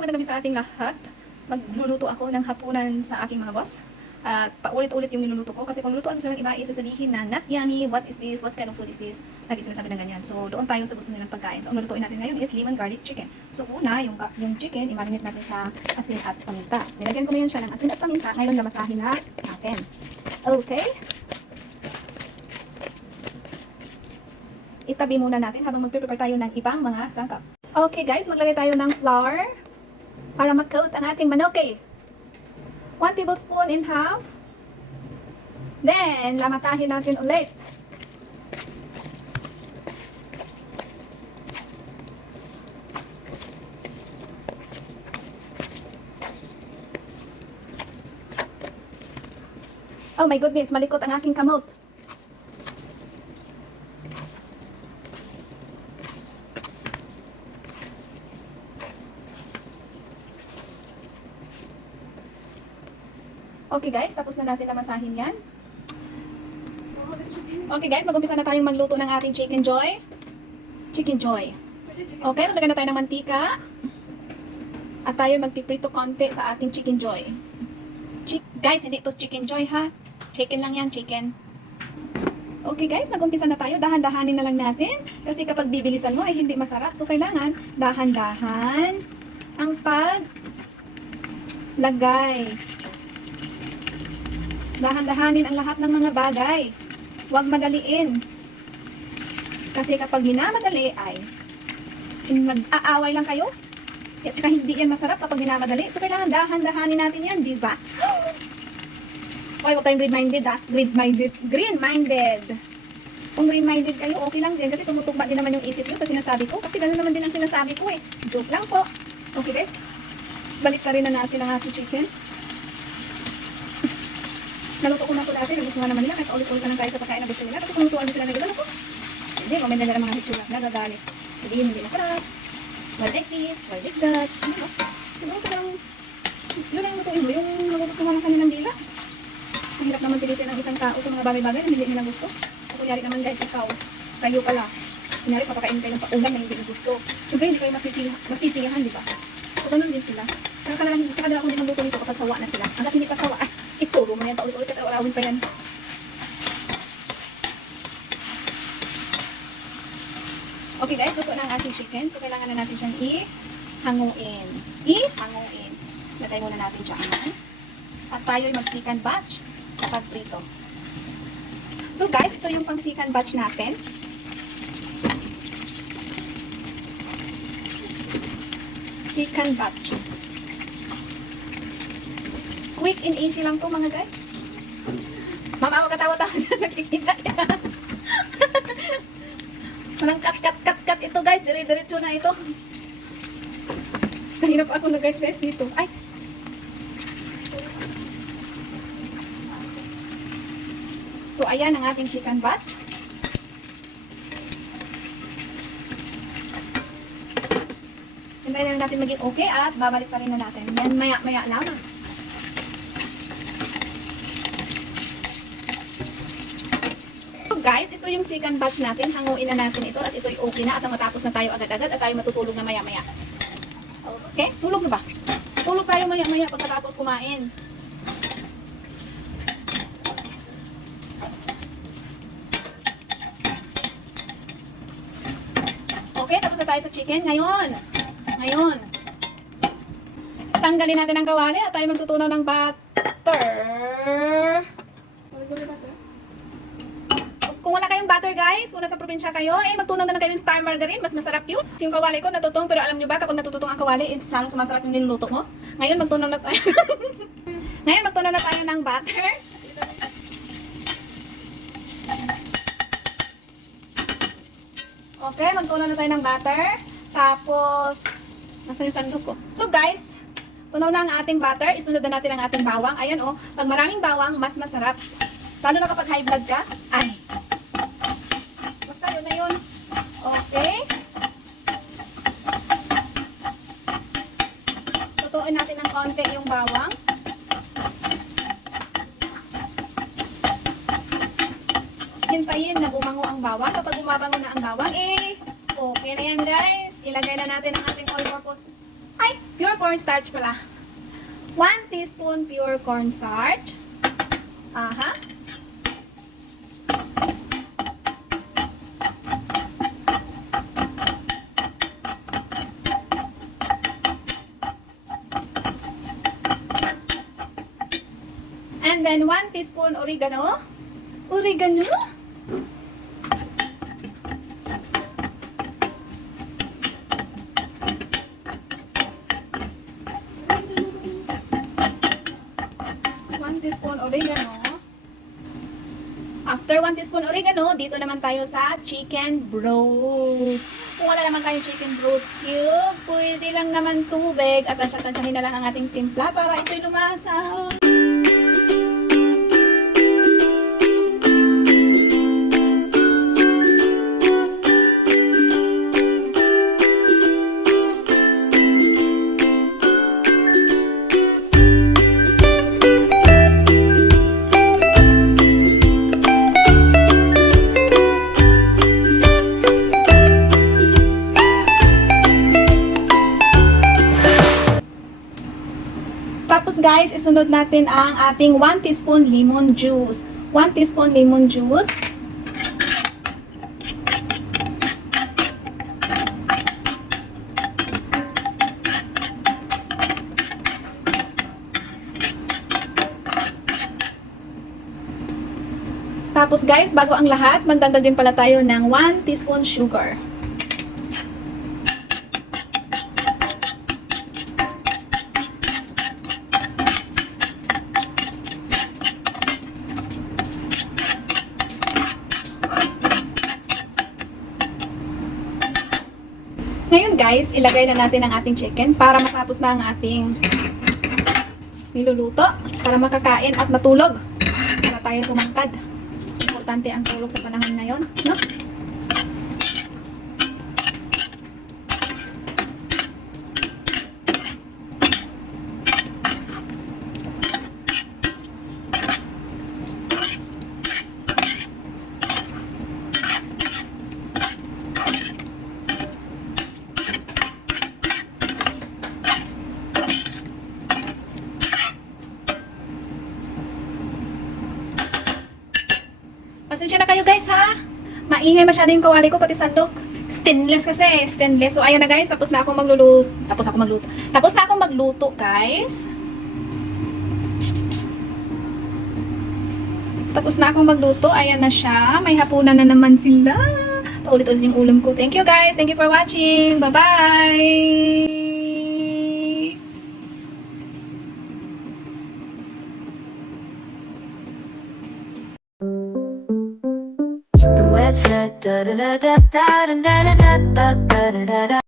magandang gabi sa ating lahat. Magluluto ako ng hapunan sa aking mga boss. At paulit-ulit yung niluluto ko. Kasi kung lutuan mo sila ng iba, isasabihin na not yummy, what is this, what kind of food is this. Lagi sinasabi ng ganyan. So, doon tayo sa gusto nilang pagkain. So, ang lulutuin natin ngayon is lemon garlic chicken. So, una, yung chicken, i-marinate natin sa asin at paminta. Nilagyan ko ngayon siya ng asin at paminta. Ngayon, lamasahin na natin. Okay? Itabi muna natin habang mag-prepare tayo ng ibang mga sangkap. Okay guys, maglagay tayo ng flour para mag-coat ang ating manoke. 1 tablespoon and half. Then, lamasahin natin ulit. Oh my goodness, malikot ang aking kamot. Okay guys, tapos na natin lamasahin yan. Okay guys, mag-umpisa na tayong magluto ng ating chicken joy. Chicken joy. Okay, maglagay na tayo ng mantika. At tayo magpiprito konti sa ating chicken joy. Guys, hindi ito chicken joy ha. Chicken lang yan, chicken. Okay guys, mag-umpisa na tayo. Dahan-dahanin na lang natin. Kasi kapag bibilisan mo ay hindi masarap. So kailangan dahan-dahan ang paglagay. Dahan-dahanin ang lahat ng mga bagay. Huwag madaliin. Kasi kapag minamadali ay mag-aaway lang kayo. At saka hindi yan masarap kapag minamadali. So kailangan dahan-dahanin natin yan, di ba? Hoy, huwag tayong green-minded ha. Green-minded. Kung green-minded kayo, okay lang din. Kasi tumutugma din naman yung isip nyo sa sinasabi ko. Kasi gano'n naman din ang sinasabi ko eh. Joke lang po. Okay guys. Balik na rin na natin ang ating chicken. Naluto ko na ito dati, nagustuhan naman nila, kahit ulit-ulit na lang tayo sa pagkain na gusto nila. Kasi kung lutuan din sila ng gano'n ako, hindi, mamenda nila mga hitsura, nagagalit. Sabihin, hindi masarap, well like this, well like that, ano, siguro ko lang, yun ang lutuin mo, yung nagugustuhan ng kanilang dila. Mahirap naman pilitin ang isang tao sa mga bagay-bagay na hindi nila gusto. So, kunyari naman guys, ikaw, kayo pala, kunyari papakain kayo ng paulam na hindi nyo gusto. Siyempre, hindi kayo masisiyahan, di ba? So, ganun din sila. Saka na lang ako hindi magluto nito kapag sawa na sila. Hanggat hindi pa sawa, ituro mo yan, paulit-ulit at walawin pa yan. Okay guys, luto na ang ating chicken. So, kailangan na natin siyang i-hanguin. I-hanguin. Lagay muna natin siya aman. At tayo'y mag-second batch sa pagprito. So guys, ito yung pang second batch natin. Second batch. Quick and easy lang to mga guys. Mama, magkatawa-tawa siya nakikita niya. Walang cut ito guys. Dire-diretso na ito. Nahirap ako na guys dito. Ay! So, ayan ang ating second batch. Hintayin na natin maging okay at babalik pa rin na natin. Yan, maya-maya lamang. Guys, ito yung second batch natin. Hanguin na natin ito at ito'y okay na at matapos na tayo agad-agad at tayo matutulog na maya-maya. Okay? Tulog na ba? Tulog tayo maya-maya pagkatapos kumain. Okay, tapos na tayo sa chicken. Ngayon, tanggalin natin ang kawali at tayo magtutunaw ng butter. Kung wala kayong butter guys, kung nasa probinsya kayo, magtunaw na kayo ng star margarine, mas masarap yun. Yung kawali ko natutong, pero alam nyo ba, kapag natututong ang kawali, salong sumasarap yung niluluto mo. Ngayon, magtunaw na tayo. Ngayon, magtunaw na tayo ng butter. Okay, magtunaw na tayo ng butter. Tapos, nasa yung sandok ko. So guys, tunaw na ang ating butter. Isunod na natin ang ating bawang. Ayan oh, pag maraming bawang, mas masarap. Lalo na kapag high blood ka, ay. Basta yun na yun. Okay. Tutuin natin ng konti yung bawang. Hintayin na bumango ang bawang. Kapag bumabango na ang bawang, okay na yan guys. Ilagay na natin ang ating all-purpose Ay, pure cornstarch pala. 1 teaspoon pure cornstarch. Aha. And then 1 teaspoon oregano. Oregano. Teaspoon oregano. After 1 teaspoon oregano, dito naman tayo sa chicken broth. Kung wala naman kayong chicken broth cubes, pwede lang naman tubig at tansya-tansyahin na lang ang ating timpla para ito'y lumasa. Tapos guys, isunod natin ang ating 1 teaspoon lemon juice. 1 teaspoon lemon juice. Tapos guys, bago ang lahat, magdagdag din pala tayo ng 1 teaspoon sugar. Ngayon guys, ilagay na natin ang ating chicken para matapos na ang ating niluluto. Para makakain at matulog. Para tayo tumangkad. Importante ang tulog sa panahon ngayon, no? Pasensya na kayo guys ha. Maingay masyado yung kawali ko pati sandok. Stainless kasi, stainless. So ayan na guys, tapos na akong magluto. Tapos na akong magluto guys. Tapos na akong magluto. Ayan na siya. May hapunan na naman sila. Paulit-ulit yung ulam ko. Thank you guys. Thank you for watching. Bye-bye. The web da da da da da da da da da da da da.